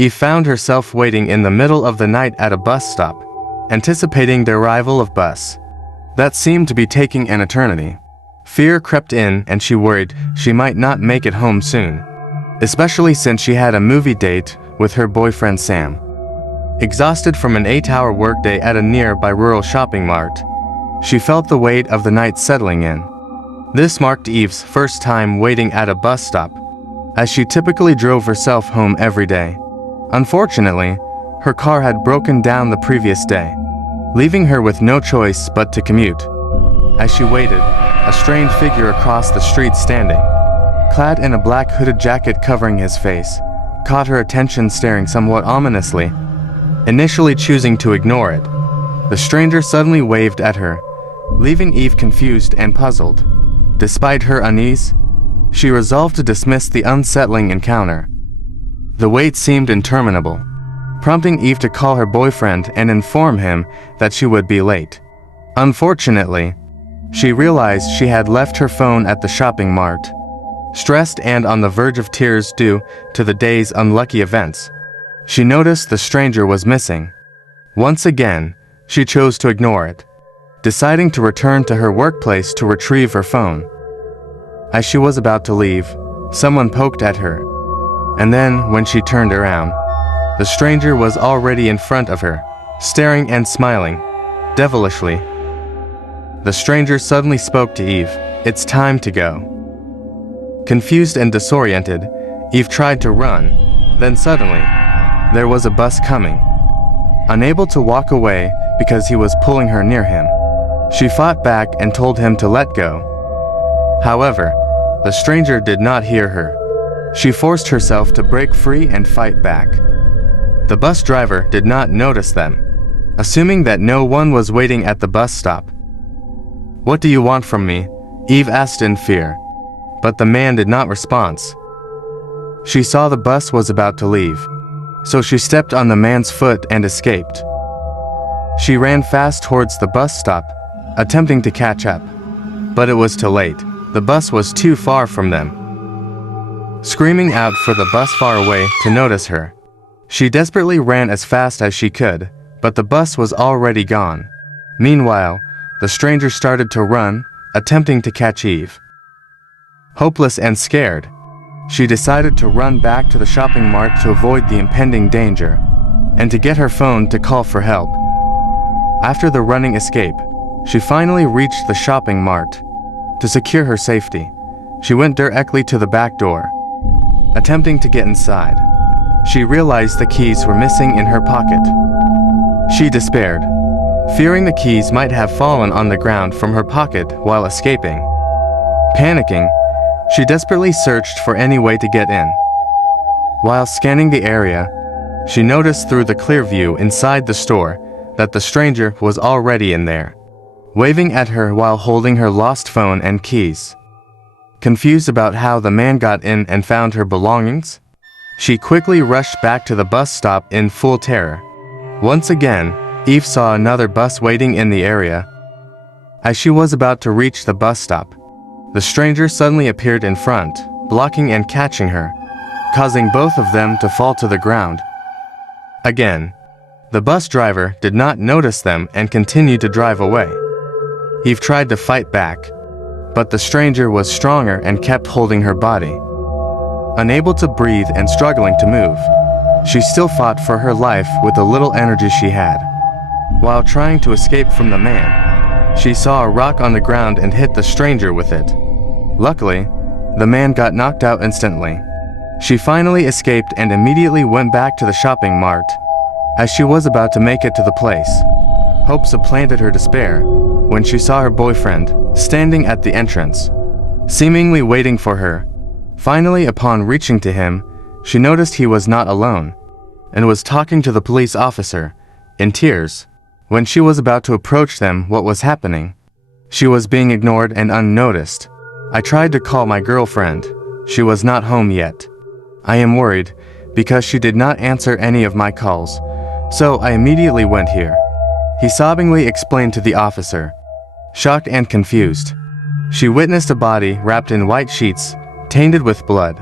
Eve found herself waiting in the middle of the night at a bus stop, anticipating the arrival of bus. That seemed to be taking an eternity. Fear crept in and she worried she might not make it home soon, especially since she had a movie date with her boyfriend Sam. Exhausted from an 8-hour workday at a nearby rural shopping mart, she felt the weight of the night settling in. This marked Eve's first time waiting at a bus stop, as she typically drove herself home every day. Unfortunately, her car had broken down the previous day, leaving her with no choice but to commute. As she waited, a strange figure across the street standing, clad in a black hooded jacket covering his face, caught her attention, staring somewhat ominously. Initially choosing to ignore it, the stranger suddenly waved at her, leaving Eve confused and puzzled. Despite her unease, she resolved to dismiss the unsettling encounter. The wait seemed interminable, prompting Eve to call her boyfriend and inform him that she would be late. Unfortunately, she realized she had left her phone at the shopping mart. Stressed and on the verge of tears due to the day's unlucky events, she noticed the stranger was missing. Once again, she chose to ignore it, deciding to return to her workplace to retrieve her phone. As she was about to leave, someone poked at her, and then when she turned around, the stranger was already in front of her, staring and smiling devilishly. The stranger suddenly spoke to Eve. "It's time to go." Confused and disoriented, Eve tried to run, then suddenly, there was a bus coming. Unable to walk away because he was pulling her near him, she fought back and told him to let go. However, the stranger did not hear her. She forced herself to break free and fight back. The bus driver did not notice them, assuming that no one was waiting at the bus stop. "What do you want from me?" Eve asked in fear, but the man did not respond. She saw the bus was about to leave, so she stepped on the man's foot and escaped. She ran fast towards the bus stop, attempting to catch up, but it was too late. The bus was too far from them. Screaming out for the bus far away to notice her, she desperately ran as fast as she could, but the bus was already gone. Meanwhile, the stranger started to run, attempting to catch Eve. Hopeless and scared, she decided to run back to the shopping mart to avoid the impending danger, and to get her phone to call for help. After the running escape, she finally reached the shopping mart. To secure her safety, she went directly to the back door. Attempting to get inside, she realized the keys were missing in her pocket. She despaired, fearing the keys might have fallen on the ground from her pocket while escaping. Panicking, she desperately searched for any way to get in. While scanning the area, she noticed through the clear view inside the store that the stranger was already in there, waving at her while holding her lost phone and keys. Confused about how the man got in and found her belongings, she quickly rushed back to the bus stop in full terror. Once again, Eve saw another bus waiting in the area. As she was about to reach the bus stop, the stranger suddenly appeared in front, blocking and catching her, causing both of them to fall to the ground. Again, the bus driver did not notice them and continued to drive away. Eve tried to fight back, but the stranger was stronger and kept holding her body. Unable to breathe and struggling to move, she still fought for her life with the little energy she had. While trying to escape from the man, she saw a rock on the ground and hit the stranger with it. Luckily, the man got knocked out instantly. She finally escaped and immediately went back to the shopping mart. As she was about to make it to the place, hope supplanted her despair when she saw her boyfriend standing at the entrance, seemingly waiting for her. Finally, upon reaching to him, she noticed he was not alone and was talking to the police officer, in tears. When she was about to approach them, what was happening? She was being ignored and unnoticed. "I tried to call my girlfriend. She was not home yet. I am worried because she did not answer any of my calls, so I immediately went here," he sobbingly explained to the officer. Shocked and confused, she witnessed a body wrapped in white sheets, tainted with blood.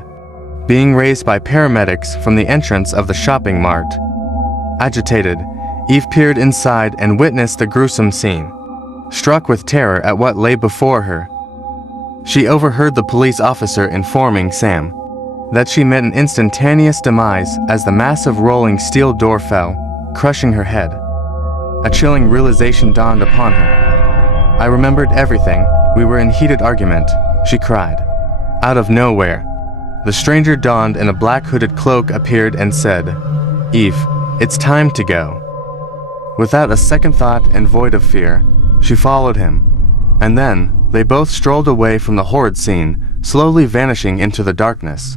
being raised by paramedics from the entrance of the shopping mart. Agitated, Eve peered inside and witnessed the gruesome scene. Struck with terror at what lay before her, she overheard the police officer informing Sam that she met an instantaneous demise as the massive rolling steel door fell, crushing her head. A chilling realization dawned upon her. "I remembered everything. We were in heated argument," she cried. Out of nowhere, the stranger donned in a black hooded cloak appeared and said, "Eve, it's time to go." Without a second thought and void of fear, she followed him. And then, they both strolled away from the horrid scene, slowly vanishing into the darkness.